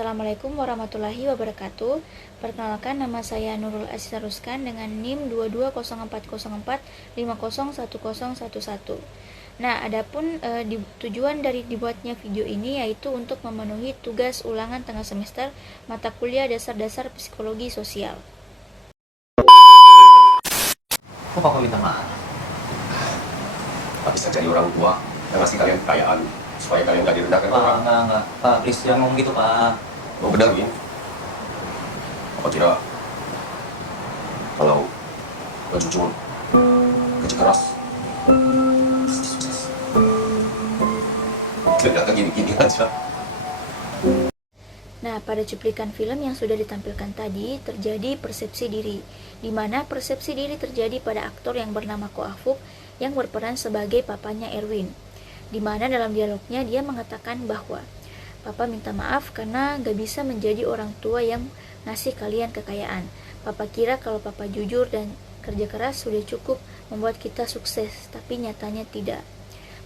Assalamualaikum warahmatullahi wabarakatuh. Perkenalkan, nama saya Nurul Asisa Ruskan dengan NIM 220404501011. Nah, adapun tujuan dari dibuatnya video ini yaitu untuk memenuhi tugas ulangan tengah semester mata kuliah dasar-dasar psikologi sosial. Kok papa minta maaf? Habis jadi orang tua yang ngasih kalian kekayaan supaya kalian gak direndahkan orang. Enggak. Pak, please jangan ngomong gitu, Pak. Mau benar ini? Apa kira kalau jujur, kerja keras, sukses, tidak kayak gini-gini aja. Nah, pada cuplikan film yang sudah ditampilkan tadi, terjadi persepsi diri, di mana persepsi diri terjadi pada aktor yang bernama Ko Afuk yang berperan sebagai papanya Erwin, di mana dalam dialognya dia mengatakan bahwa Papa minta maaf karena gak bisa menjadi orang tua yang ngasih kalian kekayaan. Papa kira kalau Papa jujur dan kerja keras sudah cukup membuat kita sukses, tapi nyatanya tidak.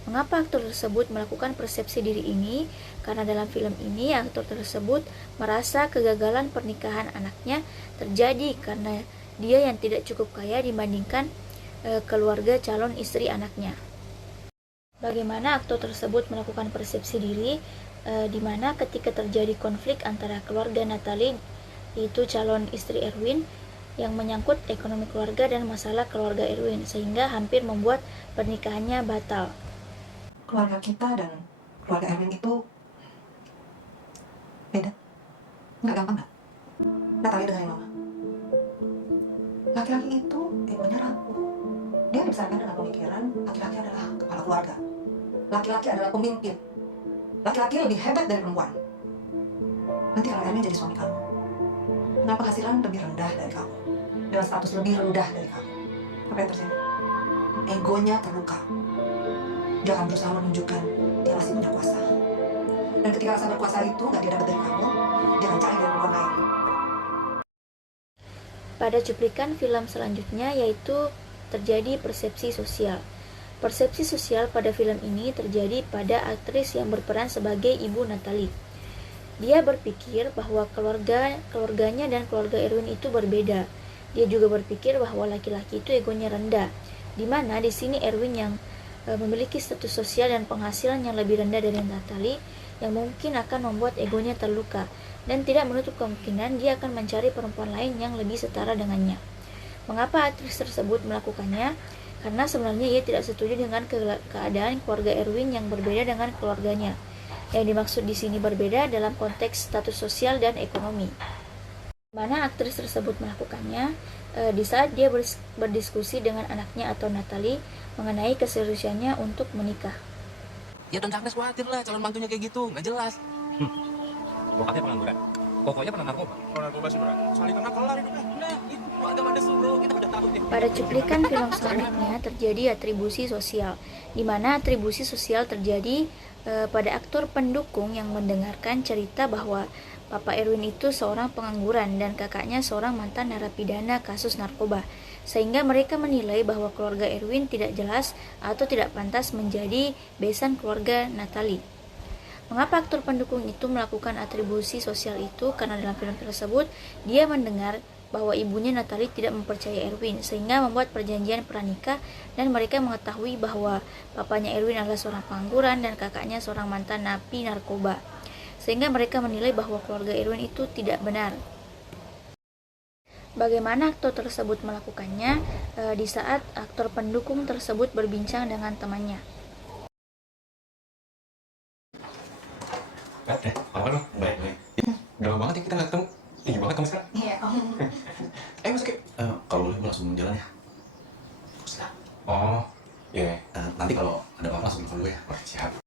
Mengapa aktor tersebut melakukan persepsi diri ini? Karena dalam film ini aktor tersebut merasa kegagalan pernikahan anaknya terjadi karena dia yang tidak cukup kaya dibandingkan keluarga calon istri anaknya. Bagaimana aktor tersebut melakukan persepsi diri? Di mana ketika terjadi konflik antara keluarga Natalie, yaitu calon istri Erwin, yang menyangkut ekonomi keluarga dan masalah keluarga Erwin, sehingga hampir membuat pernikahannya batal. Keluarga kita dan keluarga Erwin itu beda. Nggak gampang nggak? Natalia dengerin mama. Laki-laki itu egonya rapuh. Dia dibesarkan dengan pemikiran laki-laki adalah kepala keluarga. Laki-laki adalah pemimpin. Laki-laki lebih hebat dari perempuan. Nanti kalau Erwin jadi suami kamu, dengan penghasilan lebih rendah dari kamu, dengan status lebih rendah dari kamu, apa yang terjadi? Egonya terluka. Dia akan berusaha menunjukkan dia masih punya kuasa. Dan ketika rasa berkuasa itu nggak dia dapat dari kamu, dia akan cari dari perempuan lain. Pada cuplikan film selanjutnya yaitu terjadi persepsi sosial. Persepsi sosial pada film ini terjadi pada aktris yang berperan sebagai ibu Natalie. Dia berpikir bahwa keluarganya dan keluarga Erwin itu berbeda. Dia juga berpikir bahwa laki-laki itu egonya rendah, di mana di sini Erwin yang memiliki status sosial dan penghasilan yang lebih rendah dari Natalie, yang mungkin akan membuat egonya terluka dan tidak menutup kemungkinan dia akan mencari perempuan lain yang lebih setara dengannya. Mengapa aktris tersebut melakukannya? Karena sebenarnya ia tidak setuju dengan keadaan keluarga Erwin yang berbeda dengan keluarganya. Yang dimaksud di sini berbeda dalam konteks status sosial dan ekonomi. Mana aktris tersebut melakukannya? Di saat dia berdiskusi dengan anaknya atau Natalie mengenai keseriusannya untuk menikah. Ya dan Agnes khawatir lah calon mantunya kayak gitu, nggak jelas. Bokapnya pengangguran, pokoknya pernah narkoba. Kalau narkoba sih berat, soalnya karena kelar hidupnya. Nah itu keluarga pada suruh, kita udah tahu deh. Pada cuplikan film selanjutnya terjadi atribusi sosial, di mana atribusi sosial terjadi pada aktor pendukung yang mendengarkan cerita bahwa Papa Erwin itu seorang pengangguran dan kakaknya seorang mantan narapidana kasus narkoba, sehingga mereka menilai bahwa keluarga Erwin tidak jelas atau tidak pantas menjadi besan keluarga Natalie. Mengapa aktor pendukung itu melakukan atribusi sosial itu? Karena dalam film tersebut dia mendengar bahwa ibunya Natalie tidak mempercayai Erwin, sehingga membuat perjanjian pranikah dan mereka mengetahui bahwa papanya Erwin adalah seorang pengangguran dan kakaknya seorang mantan napi narkoba, sehingga mereka menilai bahwa keluarga Erwin itu tidak benar. Bagaimana aktor tersebut melakukannya? Di saat aktor pendukung tersebut berbincang dengan temannya. Apa lu? Baik. Udah lama banget ya kita nggak ketemu. Tinggi banget kamu sekarang. Iya, Om. Masuk ya? Kalau boleh gue langsung jalan ya. Oh, iya. Nanti kalau ada apa-apa langsung telepon gue ya. Siap.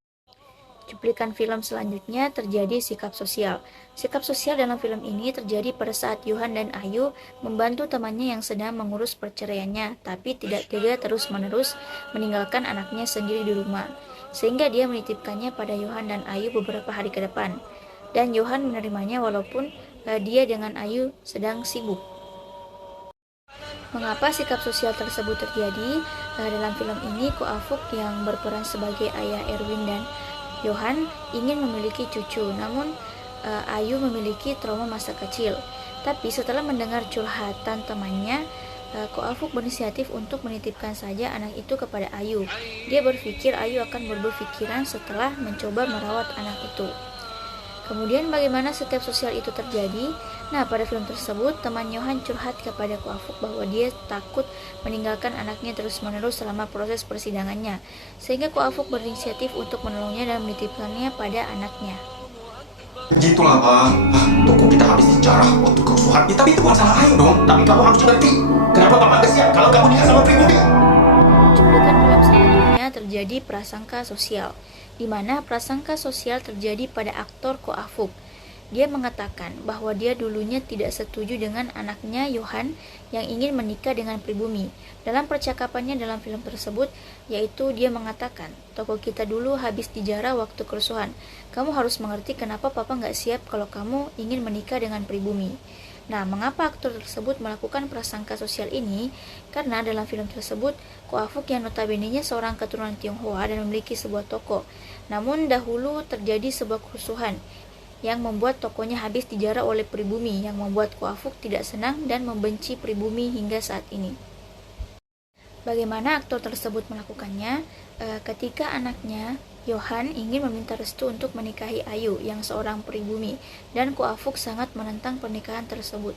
Cuplikan film selanjutnya terjadi sikap sosial. Sikap sosial dalam film ini terjadi pada saat Johan dan Ayu membantu temannya yang sedang mengurus perceraiannya, tapi tidak tega terus-menerus meninggalkan anaknya sendiri di rumah, sehingga dia menitipkannya pada Johan dan Ayu beberapa hari ke depan. Dan Johan menerimanya walaupun dia dengan Ayu sedang sibuk. Mengapa sikap sosial tersebut terjadi? Dalam film ini, Ko Afuk yang berperan sebagai ayah Erwin dan Johan ingin memiliki cucu, namun Ayu memiliki trauma masa kecil. Tapi setelah mendengar curhatan temannya, Ko Afuk berinisiatif untuk menitipkan saja anak itu kepada Ayu. Dia berpikir Ayu akan berubah pikiran setelah mencoba merawat anak itu. Kemudian bagaimana setiap sosial itu terjadi? Nah, pada film tersebut, teman Yohan curhat kepada Ko Afuk bahwa dia takut meninggalkan anaknya terus-menerus selama proses persidangannya, sehingga Ko Afuk berinisiatif untuk menolongnya dan menitipkannya pada anaknya. Gitulah Pak. Toko kita habis dijarah waktu kerusuhan. Ya, tapi itu bukan salah Ayu dong. Tapi kamu harus ngerti. Kenapa Bapak gak siap kalau kamu nikah sama pribumi? Cuplikan film selanjutnya terjadi prasangka sosial, di mana prasangka sosial terjadi pada aktor Ko Afuk. Dia mengatakan bahwa dia dulunya tidak setuju dengan anaknya Yohan yang ingin menikah dengan pribumi. Dalam percakapannya dalam film tersebut, yaitu dia mengatakan, toko kita dulu habis dijarah waktu kerusuhan. Kamu harus mengerti kenapa papa nggak siap kalau kamu ingin menikah dengan pribumi. Nah, mengapa aktor tersebut melakukan prasangka sosial ini? Karena dalam film tersebut, Ko Afuk yang notabene-nya seorang keturunan Tionghoa dan memiliki sebuah toko. Namun dahulu terjadi sebuah kerusuhan yang membuat tokonya habis dijarah oleh pribumi, yang membuat Ko Afuk tidak senang dan membenci pribumi hingga saat ini. Bagaimana aktor tersebut melakukannya? Ketika anaknya Yohan ingin meminta restu untuk menikahi Ayu yang seorang pribumi, dan Ko Afuk sangat menentang pernikahan tersebut.